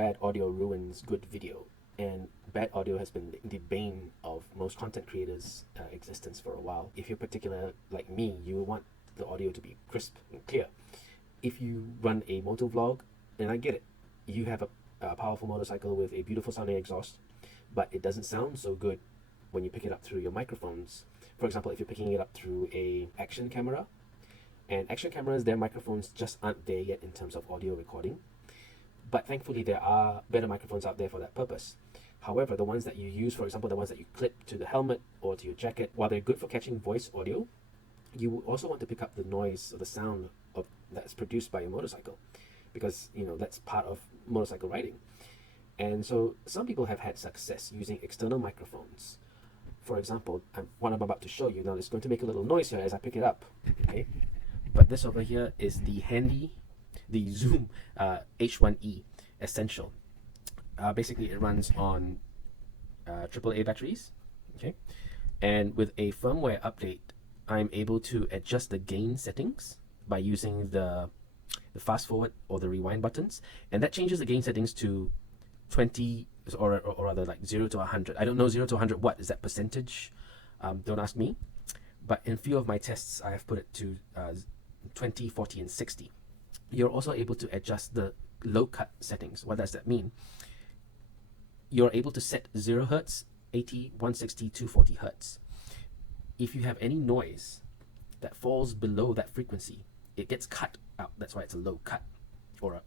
bad audio ruins good video, and bad audio has been the bane of most content creators' existence for a while. If you're particular like me, you want the audio to be crisp and clear. If you run a motovlog, and I get it, you have a powerful motorcycle with a beautiful sounding exhaust, but it doesn't sound so good when you pick it up through your microphones. For example, if you're picking it up through a action camera, and action cameras, their microphones just aren't there yet in terms of audio recording. But thankfully, there are better microphones out there for that purpose. However, the ones that you use, for example, the ones that you clip to the helmet or to your jacket, while they're good for catching voice audio, you also want to pick up the noise or the sound that's produced by your motorcycle, because that's part of motorcycle riding. And so some people have had success using external microphones. For example, what I'm about to show you now is going to make a little noise here as I pick it up. Okay, but this over here is the Zoom H1E Essential. Basically, it runs on AAA batteries. Okay, and with a firmware update, I'm able to adjust the gain settings by using the fast forward or the rewind buttons, and that changes the gain settings to 20, or rather like 0 to 100. I don't know 0 to 100 what is that percentage. Don't ask me. But in few of my tests, I have put it to 20, 40, and 60. You're also able to adjust the low cut settings. What does that mean? You're able to set 0 Hz, 80, 160, 240 Hz. If you have any noise that falls below that frequency, it gets cut out. That's why it's a low cut. Or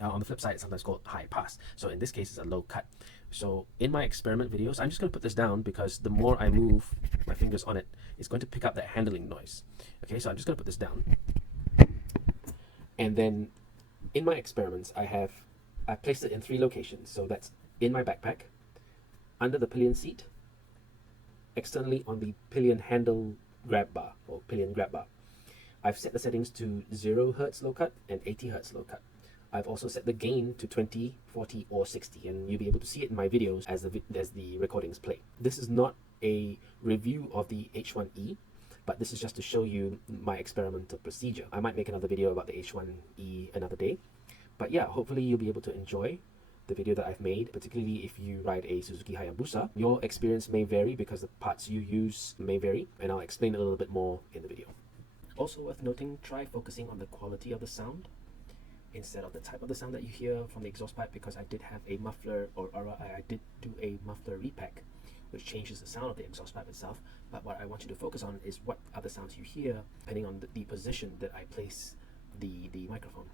on the flip side, it's sometimes called high pass. So in this case, it's a low cut. So in my experiment videos, I'm just going to put this down because the more I move my fingers on it, it's going to pick up that handling noise. Okay, so I'm just going to put this down. And then in my experiments, I placed it in 3 locations. So that's in my backpack, under the Pillion seat, externally on the Pillion handle grab bar, or Pillion grab bar. I've set the settings to 0 Hz low cut and 80 Hz low cut. I've also set the gain to 20, 40, or 60, and you'll be able to see it in my videos as the recordings play. This is not a review of the H1E, but this is just to show you my experimental procedure. I might make another video about the H1E another day, but yeah, hopefully you'll be able to enjoy the video that I've made, particularly if you ride a Suzuki Hayabusa. Your experience may vary because the parts you use may vary, and I'll explain a little bit more in the video. Also worth noting, try focusing on the quality of the sound instead of the type of the sound that you hear from the exhaust pipe, because I did have a muffler, or I did do a muffler repack, which changes the sound of the exhaust pipe itself. But what I want you to focus on is what other sounds you hear depending on the position that I place the microphone,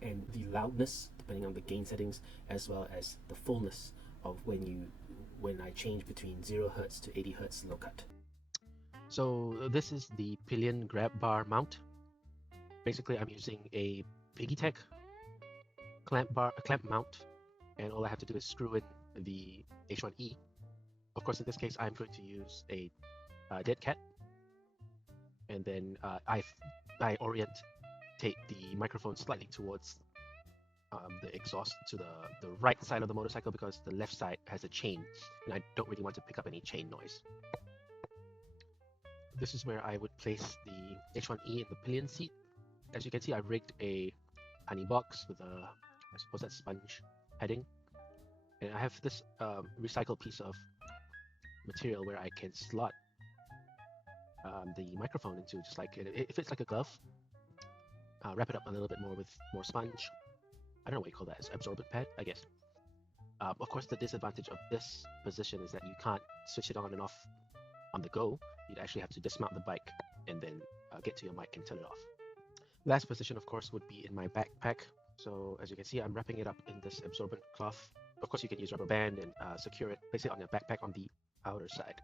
and the loudness depending on the gain settings, as well as the fullness of when I change between 0 Hz to 80 Hz low cut. So this is the Pillion grab bar mount. Basically, I'm using a Piggytech clamp mount, and all I have to do is screw in the H1E. Of course, in this case, I'm going to use a dead cat, and then I orientate the microphone slightly towards the exhaust to the right side of the motorcycle, because the left side has a chain, and I don't really want to pick up any chain noise. This is where I would place the H1E in the Pillion seat. As you can see, I rigged a honey box with I suppose that's sponge padding, and I have this recycled piece of material where I can slot the microphone into, just like it fits like a glove. Wrap it up a little bit more with more sponge. I don't know what you call that. It's absorbent pad, I guess. Of course, the disadvantage of this position is that you can't switch it on and off on the go. You'd actually have to dismount the bike and then get to your mic and turn it off. Last position, of course, would be in my backpack. So as you can see, I'm wrapping it up in this absorbent cloth. Of course, you can use rubber band and secure it, place it on your backpack on the outer side.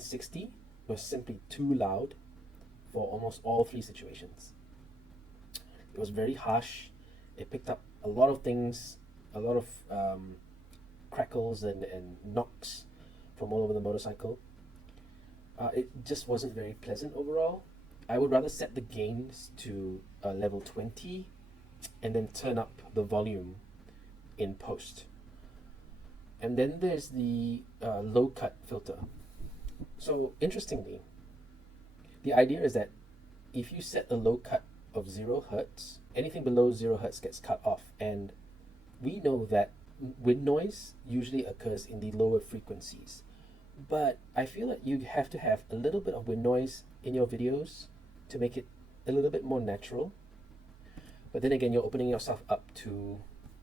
160 was simply too loud for almost all three situations. It was very harsh. It picked up a lot of things, a lot of crackles and knocks from all over the motorcycle. It just wasn't very pleasant overall. I would rather set the gains to level 20 and then turn up the volume in post. And then there's the Lowcut filter. So interestingly, the idea is that if you set a low cut of 0 Hz, anything below 0 Hz gets cut off. And we know that wind noise usually occurs in the lower frequencies. But I feel that you have to have a little bit of wind noise in your videos to make it a little bit more natural. But then again, you're opening yourself up to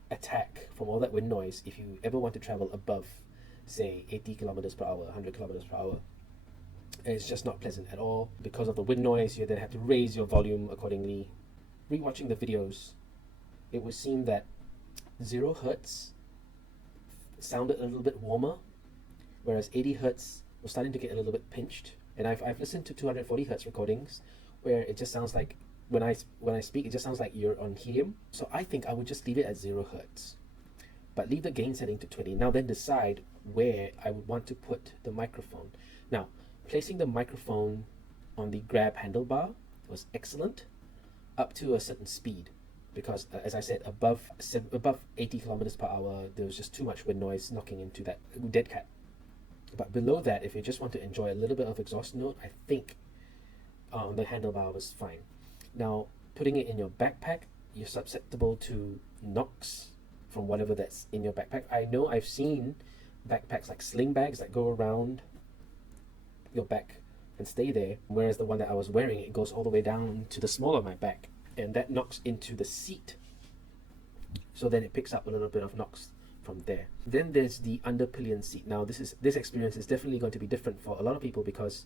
attack from all that wind noise if you ever want to travel above, say, 80 kilometers per hour, 100 kilometers per hour. And it's just not pleasant at all. Because of the wind noise, you then have to raise your volume accordingly. Rewatching the videos, it would seem that 0 Hz sounded a little bit warmer, whereas 80 Hz was starting to get a little bit pinched. And I've listened to 240 Hz recordings where it just sounds like when I speak, it just sounds like you're on helium. So I think I would just leave it at 0 Hz, but leave the gain setting to 20. Now then decide where I would want to put the microphone. Now, placing the microphone on the grab handlebar was excellent up to a certain speed, because as I said, above 80 kilometers per hour, there was just too much wind noise knocking into that dead cat. But below that, if you just want to enjoy a little bit of exhaust note, I think the handlebar was fine. Now, putting it in your backpack, you're susceptible to knocks from whatever that's in your backpack. I know I've seen backpacks like sling bags that go around your back and stay there, whereas the one that I was wearing, it goes all the way down to the small of my back, and that knocks into the seat. So then it picks up a little bit of knocks from there. Then there's the under pillion seat. Now this experience is definitely going to be different for a lot of people, because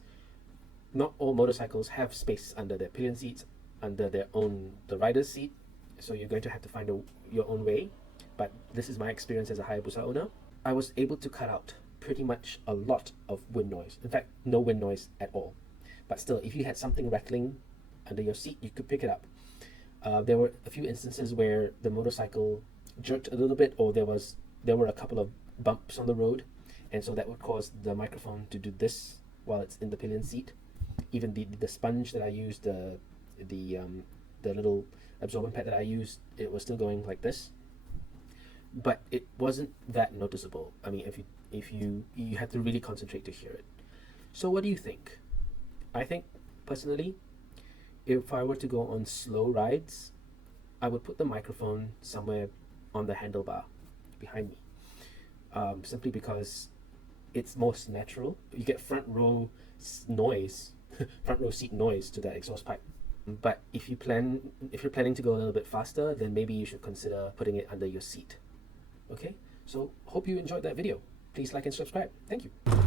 not all motorcycles have space under their pillion seats, under the rider's seat. So you're going to have to find your own way. But this is my experience as a Hayabusa owner. I was able to cut out pretty much a lot of wind noise. In fact, no wind noise at all. But still, if you had something rattling under your seat, you could pick it up. There were a few instances where the motorcycle jerked a little bit, or there were a couple of bumps on the road, and so that would cause the microphone to do this while it's in the pillion seat. Even the sponge that I used, the little absorbent pad that I used, it was still going like this. But it wasn't that noticeable. I mean, if you had to really concentrate to hear it. So what do you think? I think personally, if I were to go on slow rides, I would put the microphone somewhere on the handlebar behind me, simply because it's most natural. You get front row noise, front row seat noise to that exhaust pipe. But if you're planning to go a little bit faster, then maybe you should consider putting it under your seat. Okay, so hope you enjoyed that video. Please like and subscribe. Thank you.